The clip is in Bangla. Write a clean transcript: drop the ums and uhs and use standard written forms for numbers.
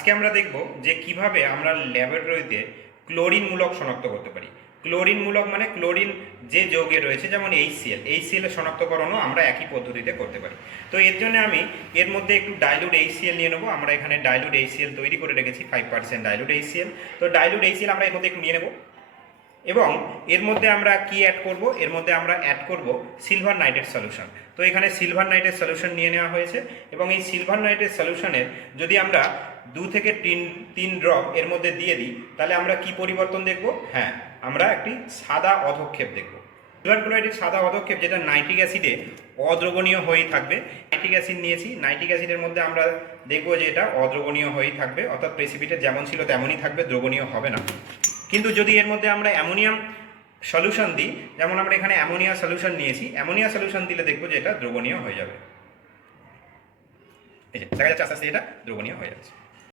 আজকে আমরা দেখব যে কিভাবে আমরা ল্যাবরেটরিতে ক্লোরিন মূলক শনাক্ত করতে পারি। ক্লোরিন মূলক মানে ক্লোরিন যে যৌগে রয়েছে, যেমন এইচসিএল এর শনাক্তকরণও আমরা একই পদ্ধতিতে করতে পারি। তো এর জন্য আমি এর মধ্যে একটু ডাইলুট এইচসিএল নিয়ে নেবো। আমরা এখানে ডাইলুট এইচসিএল তৈরি করে রেখেছি, 5% ডাইলুট এইচসিএল। তো ডাইলুট এইচসিএল আমরা এর মধ্যে একটু নিয়ে নেব এবং এর মধ্যে আমরা কি অ্যাড করব, এর মধ্যে আমরা অ্যাড করব সিলভার নাইট্রেট সলিউশন। তো এখানে সিলভার নাইট্রেট সলিউশন নিয়ে নেওয়া হয়েছে এবং এই সিলভার নাইট্রেট সলিউশনের যদি আমরা 2 থেকে 3 ড্রপ এর মধ্যে দিয়ে দিই, তাহলে আমরা কি পরিবর্তন দেখব? হ্যাঁ, আমরা একটি সাদা অধক্ষেপ দেখব। সিলভার ক্লোরাইডের সাদা অধক্ষেপ, যেটা নাইট্রিক অ্যাসিডে অদ্রবণীয় হয়েই থাকবে। নাইট্রিক অ্যাসিড নিয়েছি, নাইট্রিক অ্যাসিডের মধ্যে আমরা দেখব যে এটা অদ্রবণীয় হয়েই থাকবে, অর্থাৎ প্রেসিপিটেট যেমন ছিল তেমনই থাকবে, দ্রবণীয় হবে না। কিন্তু যদি এর মধ্যে আমরা অ্যামোনিয়াম সলিউশন দিই, যেমন আমরা এখানে অ্যামোনিয়া সলিউশন নিয়েছি, অ্যামোনিয়া সলিউশন দিলে দেখবো যে এটা দ্রবণীয় হয়ে যাবে। এই যে দেখা যাচ্ছে আস্তে আস্তে এটা দ্রবণীয় হয়ে যাচ্ছে।